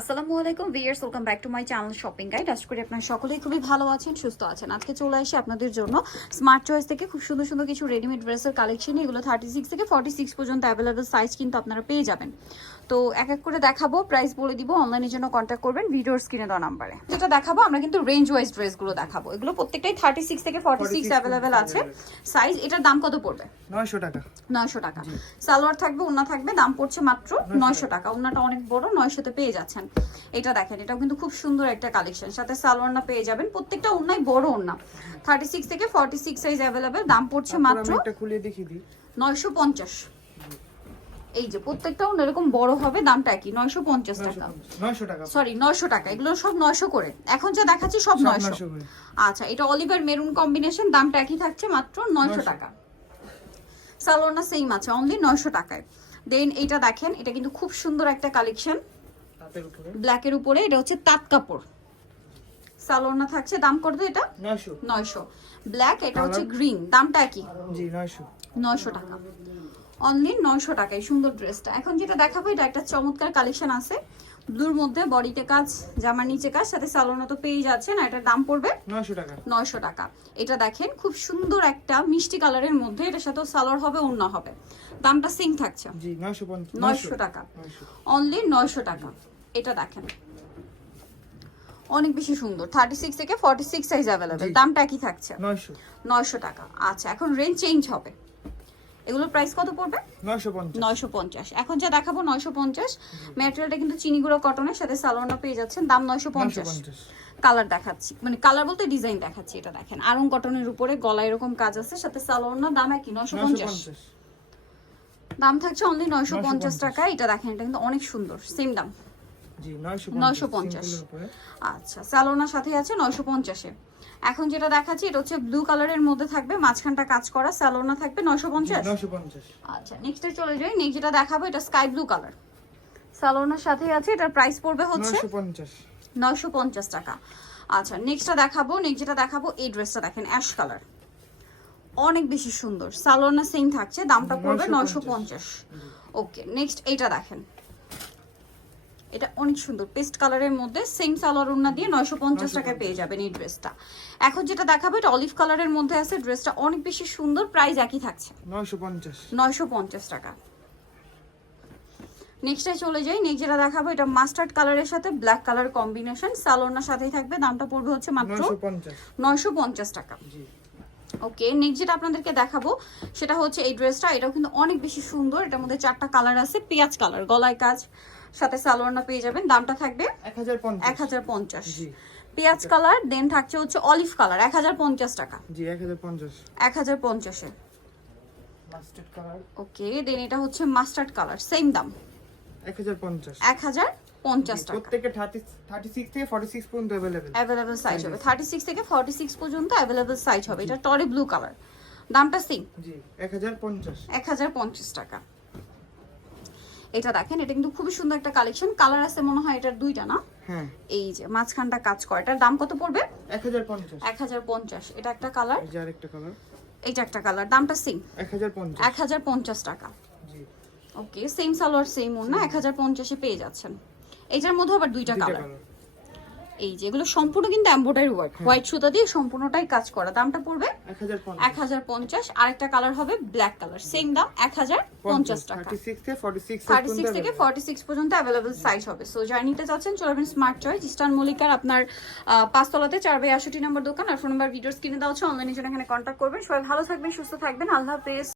আসসালামু আলাইকুম viewers welcome back to my channel shopping guide আশা করি আপনারা সকলেই খুবই ভালো আছেন সুস্থ আছেন। আজকে চলে আসি আপনাদের জন্য স্মার্ট চয়েস থেকে। খুব সুন্দর সুন্দর কিছু রেডিমেড ড্রেসের কালেকশন এগুলো থার্টি সিক্স থেকে ফর্টি সিক্স পর্যন্ত অ্যাভেলেবেল সাইজ কিন্তু আপনারা পেয়ে যাবেন। তো এক এক করে দেখাবো প্রাইস বলে দিব অনলাইনের জন্য কন্ট্যাক্ট করবেন ভিডিওর স্ক্রিনে দেওয়া নাম্বারে যেটা দেখাবো আমরা কিন্তু রেঞ্জ ওয়াইজ ড্রেসগুলো দেখাবো। এগুলো প্রত্যেকটাই থার্টি সিক্স থেকে ফর্টি সিক্স অ্যাভেলেবেল আছে। সাইজ এটার দাম কত পড়বে? নয়শো টাকা। নয়শো টাকা। সালোয়ার থাকবে ওনা থাকবে দাম পড়ছে মাত্র নয়শো টাকা। ওনাটা অনেক বড় নয়শোতে পেয়ে যাচ্ছেন। এটা দেখেন এটাও কিন্তু খুব সুন্দর একটা কালেকশন সাথে সালোয়ার না পেয়ে যাবেন প্রত্যেকটা ওনাই বড় ওড়না। থার্টি সিক্স থেকে ফর্টি সিক্স সাইজ অ্যাভেলেবেল দাম পড়ছে মাত্র খুলে দেখিয়ে দিই। নয়শো পঞ্চাশ। এই যে প্রত্যেকটা ওনা এরকম বড় হবে দামটা কি নয়শো পঞ্চাশ টাকা। সরি নয়শো টাকা। এগুলো সব নয়শো করে। এখন যা দেখাচ্ছি সব নয়শো। আচ্ছা এটা অলিভার মেরুন কম্বিনেশন দামটা একই থাকছে মাত্র নয়শো 900 টাকা। সালোয়ারটা সেম আছে অনলি নয়শো টাকায়। দেন এটা দেখেন এটা কিন্তু খুব সুন্দর একটা কালেকশন ব্ল্যাকের উপরে। এটা হচ্ছে তাঁত কাপড়। সালোয়ারনা থাকছে দাম করবে এটা? নয়শো। ব্ল্যাক এটা হচ্ছে গ্রিন দামটা কি জি নয়শো। টাকা। অনলি নয়শো টাকায় সুন্দর ড্রেসটা। এখন যেটা দেখাবো এটা একটা চমৎকার কালেকশন আছে। ব্লুর মধ্যে বডিতে কাজ জামার নিচে কাজ সাথে সালোয়ারনা তো পেয়ে যাচ্ছেন এটার দাম পড়বে নয়শো টাকা। নয়শো টাকা। এটা দেখেন খুব সুন্দর একটা মিষ্টি কালারের মধ্যে এটার সাথে সালোয়ার হবে অন্য হবে। দামটা সিং থাকছে। জি নয়শো টাকা। অনলি নয়শো টাকা। এটা দেখেন। অনেক বেশি সুন্দর। থার্টি সিক্স থেকে ফর্টি সিক্স সাইজ অ্যাভেলেবেল। দামটা কি থাকছে। নয়শো। টাকা। আচ্ছা এখন রেঞ্জ চেঞ্জ হবে। এগুলোর প্রাইস কত পড়বে? নয়শো পঞ্চাশ। এখন যা দেখাবো নয়শো পঞ্চাশ। ম্যাটেরিয়ালটা কিন্তু চিনি গুঁড়ো কটনের সাথে সালোয়ারটা পেয়ে যাচ্ছেন। দাম নয়শো পঞ্চাশ। কালার দেখাচ্ছি। মানে কালার বলতে ডিজাইন দেখাচ্ছি এটা দেখেন। আরং কটনের উপরে গলা এরকম কাজ আছে সাথে সালোয়ার দাম একই। নয়শো পঞ্চাশ। দাম থাকছে অনলি নয়শো পঞ্চাশ 950 টাকা এটা দেখেন এটা কিন্তু অনেক সুন্দর। সেম দাম। নয়শো 950 সিম্পলের উপরে। আচ্ছা স্যালোনার সাথে আছে নয়শো পঞ্চাশে। এখন যেটা দেখাচ্ছি এটা হচ্ছে ব্লু কালারের মধ্যে থাকবে মাঝখানটা কাজ করা স্যালোনা থাকবে নয়শো পঞ্চাশ। আচ্ছা নেক্সটে চলে যাই নেক্সট যেটা দেখাবো এটা স্কাই ব্লু কালার স্যালোনার সাথে আছে এটার প্রাইস পড়বে হচ্ছে নয়শো পঞ্চাশ। টাকা। আচ্ছা নেক্সটটা দেখাবো নেক্সট যেটা দেখাবো এই ড্রেসটা দেখেন অ্যাশ কালার অনেক বেশি সুন্দর সালোনা সেম থাকছে দামটা পড়বে নয়শো পঞ্চাশ। ওকে নেক্সট এইটা দেখেন। এটা অনেক সুন্দর। পেস্ট কালারের মধ্যে সেম সালোয়ার ওড়না দিয়ে নয়শো পঞ্চাশ টাকায় পেয়ে যাবেন এই ড্রেসটা। এখন যেটা দেখাবো এটা অলিভ কালারের মধ্যে আছে। ড্রেসটা অনেক বেশি সুন্দর প্রাইস একই থাকছে। নয়শো পঞ্চাশ। নয়শো পঞ্চাশ টাকা। নেক্সটে চলে যাই। নেক্সট যেটা দেখাবো এটা মাস্টার্ড কালারের সাথে ব্ল্যাক কালার কম্বিনেশন সালোনার সাথেই থাকবে। দামটা পড়বে হচ্ছে মাত্র নয়শো পঞ্চাশ। টাকা। ওকে নেক্সট যেটা আপনাদেরকে দেখাবো সেটা হচ্ছে এই ড্রেসটা। এটাও কিন্তু অনেক বেশি সুন্দর। এটার মধ্যে চারটা কালার আছে পেঁয়াজ কালার গলায় কাজ। সাথে সালোয়ারনা পেয়ে যাবেন। দামটা থাকবে এক হাজার পঞ্চাশ। এক হাজার পঞ্চাশ। পেঁয়াজ কালার দেন থাকছে হচ্ছে অলিভ কালার এক হাজার পঞ্চাশ টাকা। জি এক হাজার পঞ্চাশ। এক হাজার পঞ্চাশে। কালার ওকে দেন এটা হচ্ছে মাস্টার্ড কালার সেম দাম। এক হাজার পঞ্চাশ। এক হাজার পঞ্চাশ টাকা। প্রত্যেকে থার্টি থার্টি সিক্স থেকে ফর্টি সিক্স পর্যন্ত অ্যাভেলেবেল অ্যাভেলেবেল সাইজ হবে। থার্টি সিক্স থেকে ফর্টি সিক্স পর্যন্ত অ্যাভেলেবেল সাইজ হবে। এটা টরে ব্লু কালার দামটা সেম জি এক হাজার পঞ্চাশ। এক হাজার পঞ্চাশ টাকা। এটা দেখেন এটা কিন্তু খুবই সুন্দর একটা কালেকশন কালার আছে মনে হয় এটার দুইটা না? হ্যাঁ। এই যে মাঝখানটা কাজ করে। এটার দাম কত পড়বে? এক হাজার পঞ্চাশ। এটা একটা কালার এটা একটা কালার দামটা সেম এক হাজার পঞ্চাশ। টাকা। ওকে সেম সালোয়ার সেম ওড়না এক হাজার পঞ্চাশে পেয়ে যাচ্ছেন। এইটার মধ্যে আবার দুইটা কালার এই যেগুলো সম্পূর্ণ কিন্তু এম্ব্রয়ডারি ওয়ার্ক হোয়াইট সুতা দিয়ে সম্পূর্ণটাই কাজ করা। দামটা পড়বে এক হাজার পঞ্চাশ। আরেকটা কালার হবে ব্ল্যাক কালার সেম দাম এক হাজার পঞ্চাশ টাকা। থার্টি সিক্স থেকে ফর্টি সিক্স পর্যন্ত অ্যাভেলেবল সাইজ হবে। সো যারা নিতে চাচ্ছেন চলে যাবেন স্মার্ট চয়েস ইস্টার্ন মল্লিকার আপনার পাঁচতলাতে চার বাই আষট্টি নম্বর দোকান। আর ফোন নাম্বার ভিডিওস কিনে দেওয়া হচ্ছে অনলাইনে জন্য এখানে কন্ট্যাক্ট করবেন। সবাই ভালো থাকবেন সুস্থ থাকবেন। আল্লাহ হাফেজ।